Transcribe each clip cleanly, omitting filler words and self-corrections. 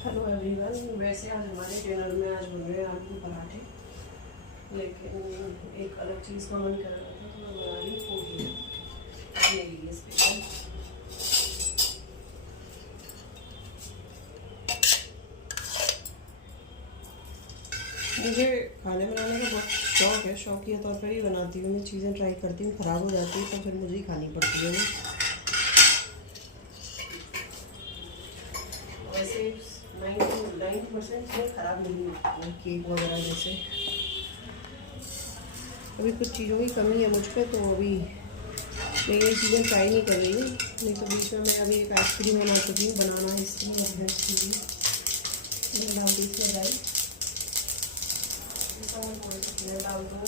Hello everyone. वैसे आज हमारे डिनर में आज बन रहे हैं आलू के पराठे, लेकिन एक अलग चीज़ का मन कर रहा था तो मैं बना रही हूँ पोहे अपने लिए स्पेशल। मुझे खाने बनाने का बहुत शौक है, शौकिया तौर पर ही बनाती हूँ मैं चीज़ें, ट्राई करती हूँ, ख़राब हो जाती है तो फिर मुझे ही खानी पड़ती है। वैसे 90% में ख़राब नहीं होती है, केक वगैरह जैसे। अभी कुछ चीज़ों की कमी है मुझ पर, तो अभी मैं ये चीज़ें ट्राई नहीं कर रही हूँ। नहीं तो बीच में मैं अभी एक आइसक्रीम बना चुकी हूँ, बनाना आइसक्रीम और भैंस की भी मैं डाल दी इसमें डाल डाल दूँ।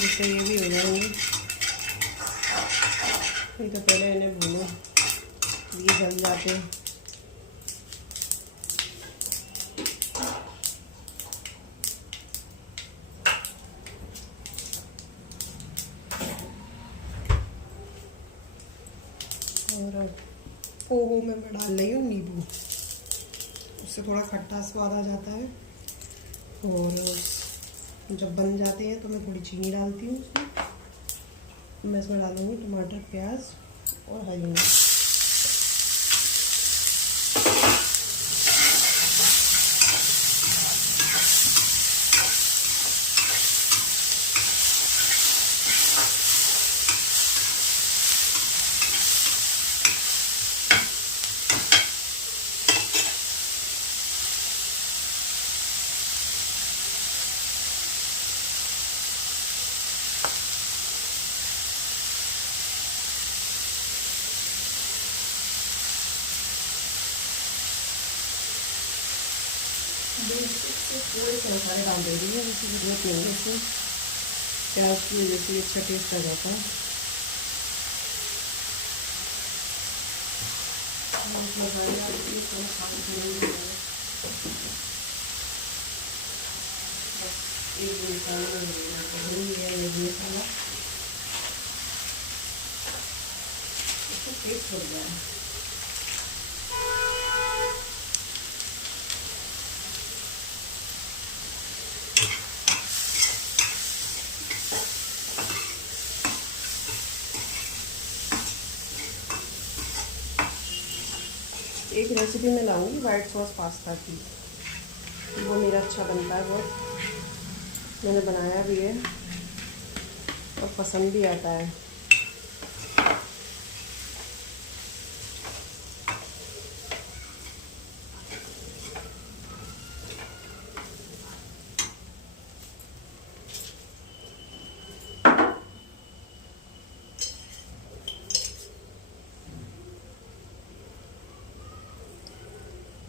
जिससे ये भी हो जाएंगे, नहीं तो पहले इन्हें भूनो, ये जल जाते हैं। और पोहो में मैं डाल रही हूँ नींबू, उससे थोड़ा खट्टा स्वाद आ जाता है। और जब बन जाते हैं तो मैं थोड़ी चीनी डालती हूँ उसमें। मैं इसमें डालूँगी टमाटर, प्याज और हरी मिर्च। थोड़े से मसाले डाल दे रही है, इसकी जरूरत नहीं है इसमें, प्याज की वजह से अच्छा टेस्ट आ जाता है। मसाले एक मसाला मसाला इसको टेस्ट हो जाए। एक रेसिपी मैं लाऊंगी वाइट सॉस पास्ता की, वो मेरा अच्छा बनता है बहुत, मैंने बनाया भी है और पसंद भी आता है।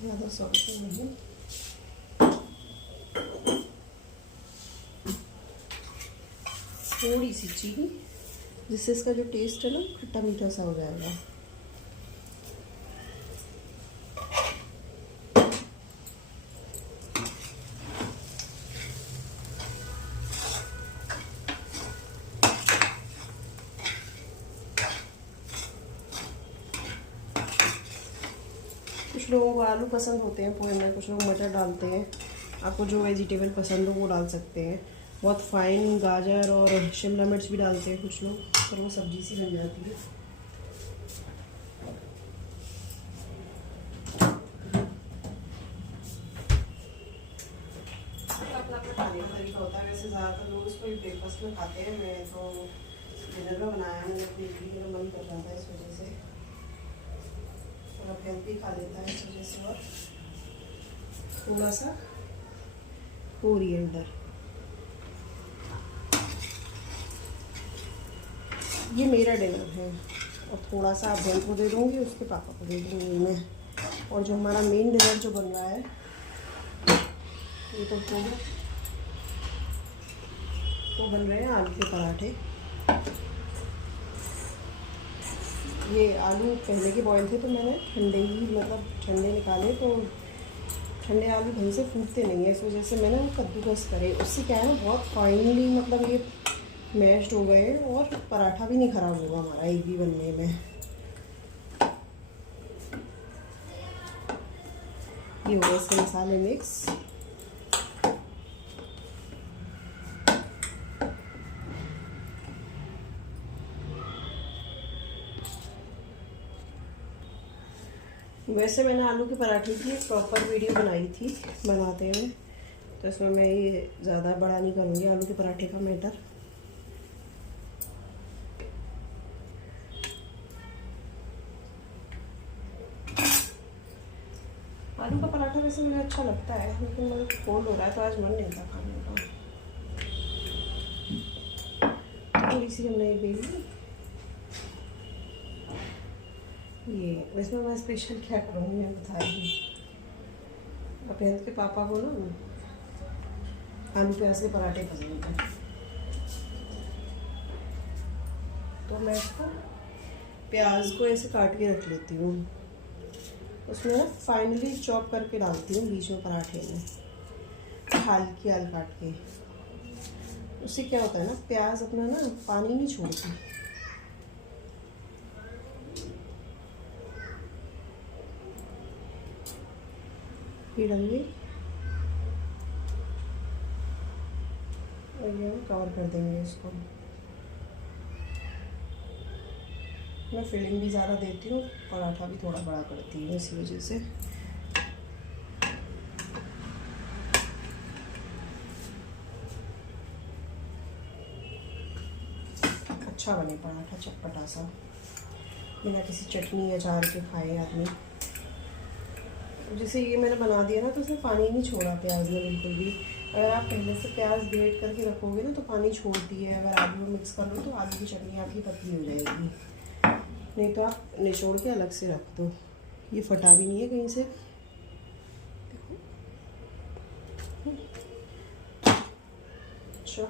ज़्यादा सॉल्ट नहीं, थोड़ी सी चीनी, जिससे इसका जो टेस्ट है ना खट्टा मीठा सा हो जाएगा। कुछ लोगों को आलू पसंद होते हैं पोहे में, कुछ लोग मटर डालते हैं। आपको जो वेजिटेबल पसंद हो वो डाल सकते हैं। बहुत फाइन गाजर और शिमला मिर्च भी डालते हैं कुछ लोग, पर वो सब्जी सी बन जाती है। अपना अपना खाने का तरीका होता है। वैसे ज़्यादातर लोग इसको ब्रेकफास्ट में खाते हैं, मैं तो डिनर में बनाया, मुझे अपनी इडली मेरा मन कर रहा था इस वजह से, थोड़ा हेल्दी खा लेता है इस वजह से। और थोड़ा सा कोरिएंडर, ये मेरा डिनर है। और थोड़ा सा आप बहन को दे दूँगी, उसके पापा को दे दूँगी मैं। और जो हमारा मेन डिनर जो बन रहा है, ये तो वो बन रहे हैं आलू के पराठे। ये आलू पहले के बॉयल थे तो मैंने ठंडे ही, मतलब ठंडे निकाले, तो ठंडे आलू ढंग से फूटते नहीं है, इस वजह से मैंने वो कद्दूकस करे। उससे क्या है ना, बहुत फाइनली मतलब ये मैश्ड हो गए और पराठा भी नहीं ख़राब होगा हमारा एक भी बनने में। ये हो गए इसके मसाले मिक्स। वैसे मैंने आलू के पराठे की एक प्रॉपर वीडियो बनाई थी बनाते हुए, तो इसमें मैं ये ज़्यादा बड़ा नहीं करूँगी आलू के पराठे का मैटर। आलू का पराठा वैसे मुझे अच्छा लगता है, लेकिन मुझे कोल्ड हो रहा है तो आज मन नहीं था खाने का। थोड़ी सी हमने बेली ये, इसमें मैं स्पेशल क्या करूँगी मैं बताऊँगी। अपने के पापा को ना आलू प्याज के पराठे पसंद है, तो मैं इसको प्याज को ऐसे काट के रख लेती हूँ, उसमें ना फाइनली चॉप करके डालती हूँ बीच में पराठे में, हल्की आल काट के। उससे क्या होता है ना, प्याज अपना ना पानी नहीं छोड़ती। ये डाल दी और ये कवर कर देंगे इसको। मैं फिलिंग भी ज़्यादा देती हूँ, पराठा भी थोड़ा बड़ा करती हूँ, इसी वजह से। अच्छा बने पराठा, चटपटा सा, बिना किसी चटनी अचार के खाए आदमी। जैसे ये मैंने बना दिया ना, तो उसमें पानी नहीं छोड़ा प्याज ने बिल्कुल भी। अगर आप पहले से प्याज ग्रेट करके रखोगे ना तो पानी छोड़ती है। अगर आलू में मिक्स कर लो तो आलू की चटनी आपकी पतली हो जाएगी, नहीं तो आप निचोड़ के अलग से रख दो। ये फटा भी नहीं है कहीं से, अच्छा।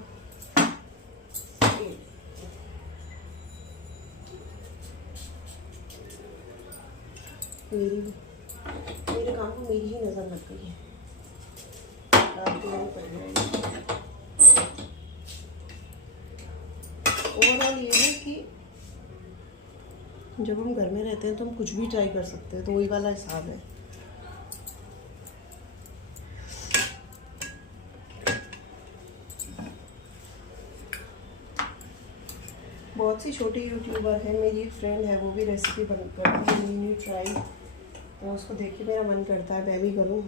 मेरे काम को मेरी ही नज़र लग गई है, ओवरऑल ये है कि जब हम घर में रहते हैं तो हम कुछ भी ट्राई कर सकते हैं, तो वही वाला हिसाब है। बहुत सी छोटी यूट्यूबर है, मेरी एक फ्रेंड है, वो भी रेसिपी करती है न्यू ट्राई, तो उसको देख के मेरा मन करता है मैं भी करूँ।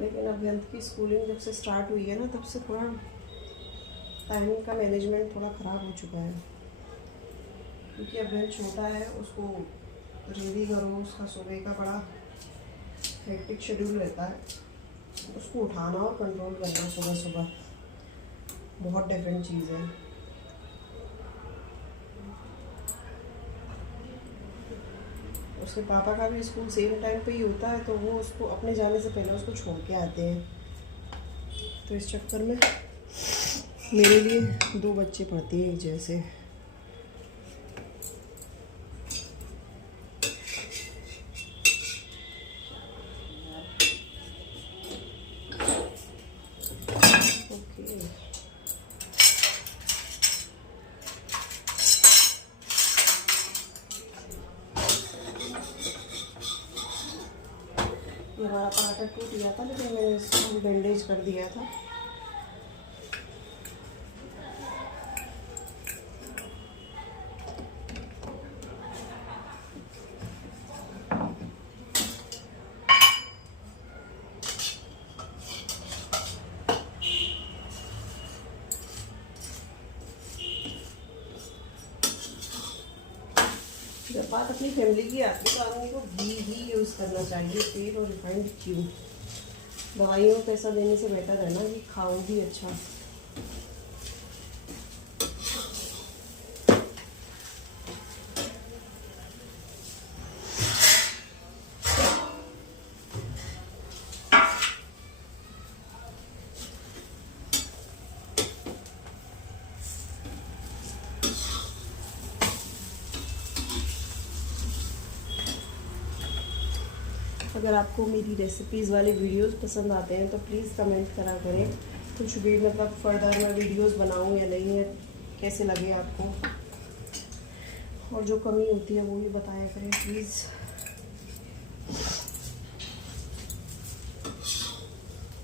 लेकिन अभ्यंत की स्कूलिंग जब से स्टार्ट हुई है ना, तब से थोड़ा टाइमिंग का मैनेजमेंट थोड़ा ख़राब हो चुका है, क्योंकि अभ्यंत छोटा है, उसको रेडी करो, उसका सुबह का बड़ा हेक्टिक शेड्यूल रहता है, उसको उठाना और कंट्रोल करना सुबह सुबह बहुत डिफरेंट चीज़ है। उसके पापा का भी स्कूल सेम टाइम पे ही होता है, तो वो उसको अपने जाने से पहले उसको छोड़ के आते हैं, तो इस चक्कर में मेरे लिए 2 बच्चे पढ़ते हैं एक जैसे। ये हमारा पराठा टूट गया था, लेकिन मैंने इसको बैंडेज कर दिया था। जब बात अपनी फैमिली की आती है तो आदमी को घी ही यूज़ करना चाहिए, तेल और रिफाइंड क्यों। दवाइयों में पैसा देने से बेटर है ना कि खाओ भी अच्छा। अगर आपको मेरी रेसिपीज़ वाले वीडियोस पसंद आते हैं तो प्लीज़ कमेंट करा करें, कुछ भी मतलब फर्दर मैं वीडियोस बनाऊं या नहीं है, कैसे लगे आपको, और जो कमी होती है वो भी बताया करें प्लीज़।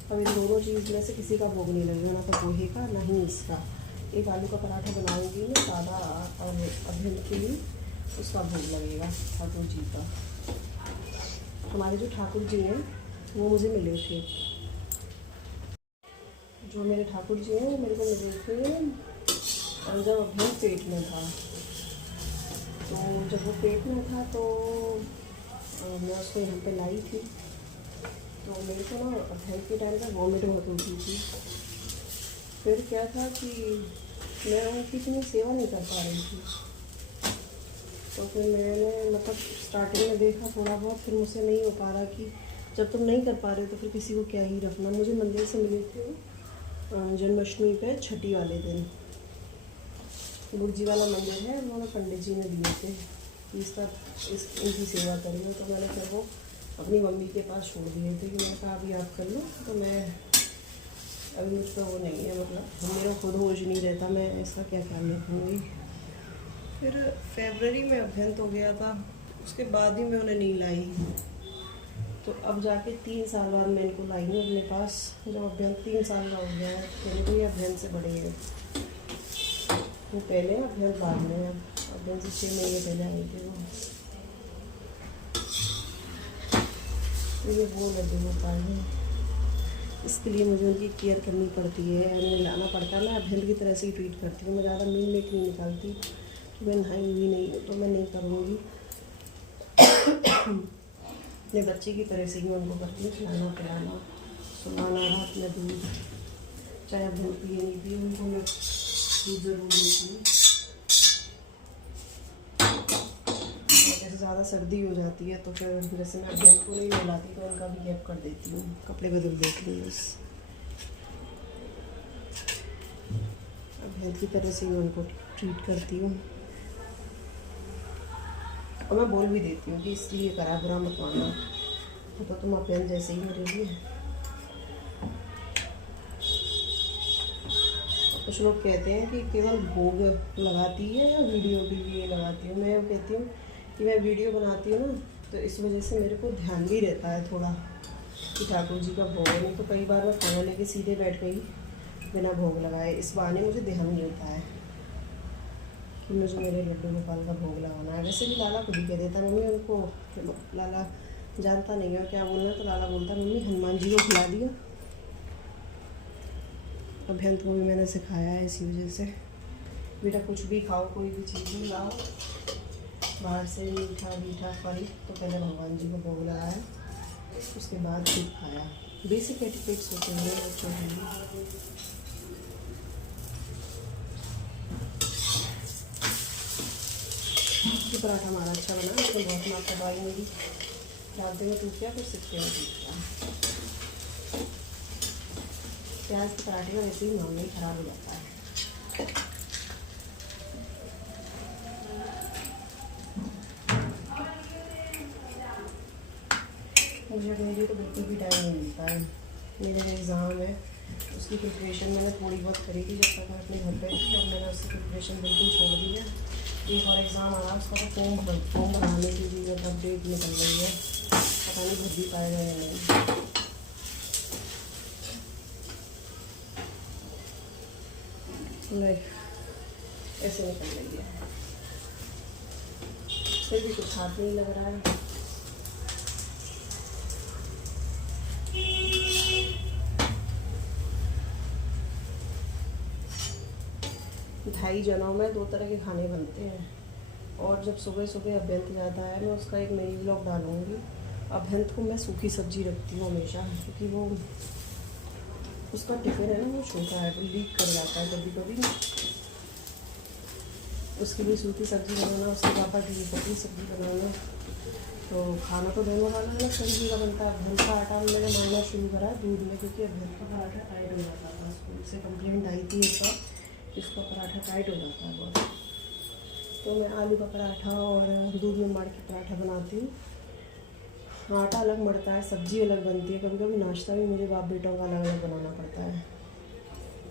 अब इन दोनों चीज़ में से किसी का भोग नहीं लगेगा, ना तो पोहे का ना ही इसका। एक आलू का पराठा बनाऊंगी मैं सादा, और अभी के लिए उसका भोग लगेगा ठाकुर जी का। हमारे जो ठाकुर जी हैं वो मुझे मिले थे, जो मेरे ठाकुर जी हैं वो मेरे को मिले थे जब अभी पेट में था। तो जब वो पेट में था तो मैं उसको यहाँ पे लाई थी। तो मेरे को ना अभी के टाइम पर वॉमिट बहुत होती थी। फिर क्या था कि मैं उनकी इतनी सेवा नहीं कर पा रही थी। तो फिर मैंने मतलब स्टार्टिंग में देखा थोड़ा बहुत, फिर मुझसे नहीं हो पा रहा कि जब तुम नहीं कर पा रहे हो तो फिर किसी को क्या ही रखना। मुझे मंदिर से मिले थे जन्माष्टमी पे छठी वाले दिन। गुरुजी वाला मंदिर है, उन्होंने पंडित जी ने दिए थे कि इनकी सेवा करिए। तो मैंने फिर वो अपनी मम्मी के पास छोड़ दिए थे कि मैंने कहा अभी आप कर लो। तो मैं अभी मुझ पर वो नहीं है, मतलब मेरा खुद होश नहीं रहता, मैं ऐसा क्या ख्याल रखूँगी। फिर फरवरी में अभ्यंत हो गया था, उसके बाद ही मैं उन्हें नहीं लाई। तो अब जाके 3 साल बाद मैं इनको लाई हूँ अपने पास। जब अभ्यंत 3 साल का हो गया है तो मेरे को ये अभ्यंत से बड़े हैं। वो पहले अभ्यंत बाद में, अभ्यंत से 6 महीने पहले आए थे वो। तो ये वो लड्डू गोपाल है, इसके लिए मुझे उनकी केयर करनी पड़ती है, उन्हें लाना पड़ता है। मैं अभ्यंत की तरह से ही ट्रीट करती हूँ, मैं ज़्यादा मीन मेक नहीं निकालती। तो मैं नहाई हुई नहीं तो मैं नहीं करूँगी। अपने बच्चे की तरह से ही मैं उनको करती हूँ, खिलाना पिलाना, सुलाना, रात में दूध, चाहे अभ्यंत पिए नहीं पिए उनको मैं दूध ज़रूर देती हूँ। जैसे ज़्यादा सर्दी हो जाती है तो फिर जैसे मैं अभ्यंत को नहीं नहलाती तो उनका भी गैप कर देती हूँ, कपड़े बदल देती हूँ बस। अभ्यंत की तरह से मैं उनको ट्रीट करती हूँ। और मैं बोल भी देती हूँ कि इसलिए करा, बुरा मत मानना, तो तुम अभ्यंत जैसे ही मेरे लिए। कुछ लोग कहते हैं कि केवल भोग लगाती है या वीडियो के लिए लगाती हूँ। मैं वो कहती हूँ कि मैं वीडियो बनाती हूँ ना, तो इस वजह से मेरे को ध्यान भी रहता है थोड़ा कि ठाकुर जी का भोग है। नहीं तो कई बार मैं खाना लेके सीधे बैठ गई बिना भोग लगाए, इस बहाने मुझे ध्यान नहीं होता है कि मुझे मेरे लड्डू गोपाल का भोग लगाना है। वैसे भी लाला खुद ही कह देता है मम्मी उनको, लाला जानता नहीं है क्या बोलना, तो लाला बोलता मम्मी हनुमान जी को खिला दिया। अभ्यंत को भी मैंने सिखाया है इसी वजह से, बेटा कुछ भी खाओ, कोई भी चीज़ नहीं लाओ बाहर से, मीठा फल तो पहले भगवान जी को भोग लगाया, उसके बाद फिर खाया। बेसिक एटिकेट्स होते हैं बच्चों के लिए। ये पराठा हमारा अच्छा बना, इसमें बहुत मात्रा दवाई मेरी डालते में टूट गया, फिर सिक्के में टूट गया। प्याज के पराठे में वैसे ही मामला ही ख़राब हो जाता है। मुझे मेरी तो बिल्कुल भी टाइम नहीं मिलता है। मेरे जो एग्ज़ाम है उसकी प्रिपरेशन मैंने थोड़ी बहुत करी थी जब तक मैं अपने घर पे थी, और मैंने उसकी प्रिपरेशन बिल्कुल छोड़ दी है। एक और एग्ज़ाम आ रहा है, उसका तो फॉर्म बनाने की भी मतलब डेट निकल रही है, पता नहीं भर भी पाएगा या नहीं। लाइफ ऐसे निकल रही है, फिर भी कुछ हाथ नहीं लग रहा है। ढाई जनों में 2 तरह के खाने बनते हैं, और जब सुबह सुबह अभ्यंत जाता है मैं उसका एक मिनी व्लॉग डालूँगी। अभ्यंत को मैं सूखी सब्जी रखती हूँ हमेशा, क्योंकि वो उसका टिफिन है ना वो छोटा है, वो लीक कर जाता है कभी कभी। उसके लिए सूखी सब्जी बनाना, उसके पापा के लिए पतली सब्जी बनाना, तो खाना तो दोनों खाना अलग सब्जी का बनता है। अभ्यंत का आटा मैंने मारना शुरू करा दूध में, क्योंकि अभ्यंत का पराठा टाइट हो जाता था। स्कूल से कंप्लेंट आई थी इसका, इसका पराठा टाइट हो जाता है बहुत। तो मैं आलू का पराठा और दूध में मार के पराठा बनाती हूँ। आटा अलग मरता है, सब्जी अलग बनती है, कभी कभी नाश्ता भी मुझे बाप बेटों का अलग अलग बनाना पड़ता है।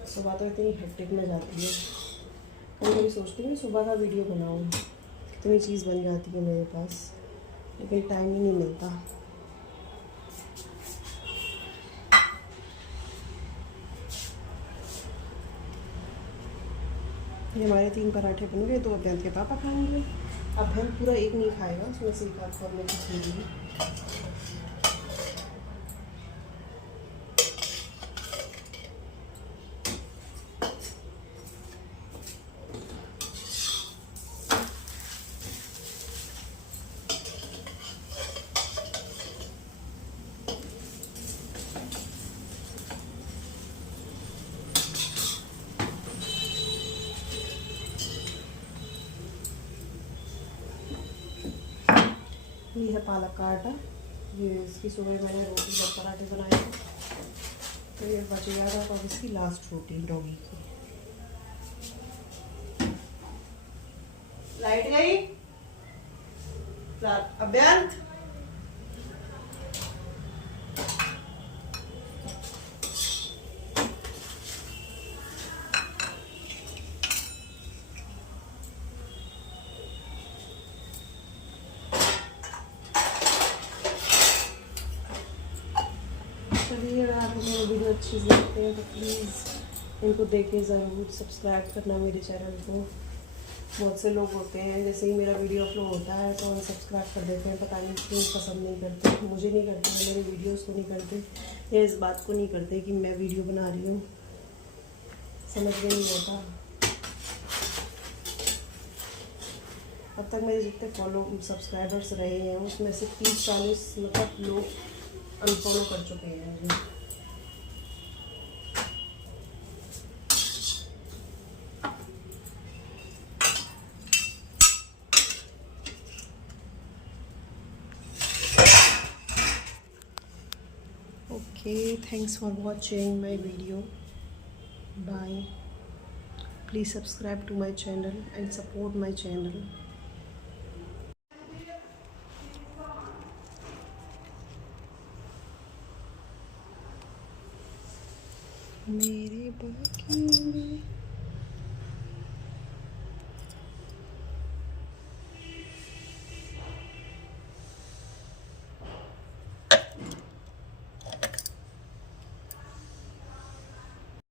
सुबह तो इतनी हेक्टिक में जाती है, कभी कभी सोचती हूँ सुबह का वीडियो बनाऊँ, कितनी चीज़ बन जाती है मेरे पास, लेकिन टाइम ही नहीं मिलता। ये हमारे 3 पराठे बन गए, 2 अभ्यंत के पापा खाएंगे। अभ्यंत पूरा एक नहीं खाएगा, उसमें से एक आध और मैं खींचूंगी। ये है पालक का आटा, ये इसकी सुबह मैंने रोटी और पराठे बनाए थे, तो ये बच गया था। अब इसकी लास्ट रोटी डॉगी की। लाइट गई अभ्यंत। चलिए, अगर आपको मेरी वीडियो अच्छी लगती है तो प्लीज़ इनको देखें ज़रूर, सब्सक्राइब करना मेरे चैनल को। बहुत से लोग होते हैं जैसे ही मेरा वीडियो अपलोड होता है तो अनसब्सक्राइब कर देते हैं, पता नहीं क्यों पसंद नहीं करते, मुझे नहीं करते, मेरे वीडियोस को नहीं करते, या इस बात को नहीं करते कि मैं वीडियो बना रही हूँ, समझ में नहीं आता। अब तक मेरे जितने सब्सक्राइबर्स रहे हैं उसमें से 30-40 मतलब लोग अनफॉलो कर चुके हैं मुझे। Okay, thanks for watching my video. Bye. Please subscribe to my channel and support my channel. मेरे बाकी में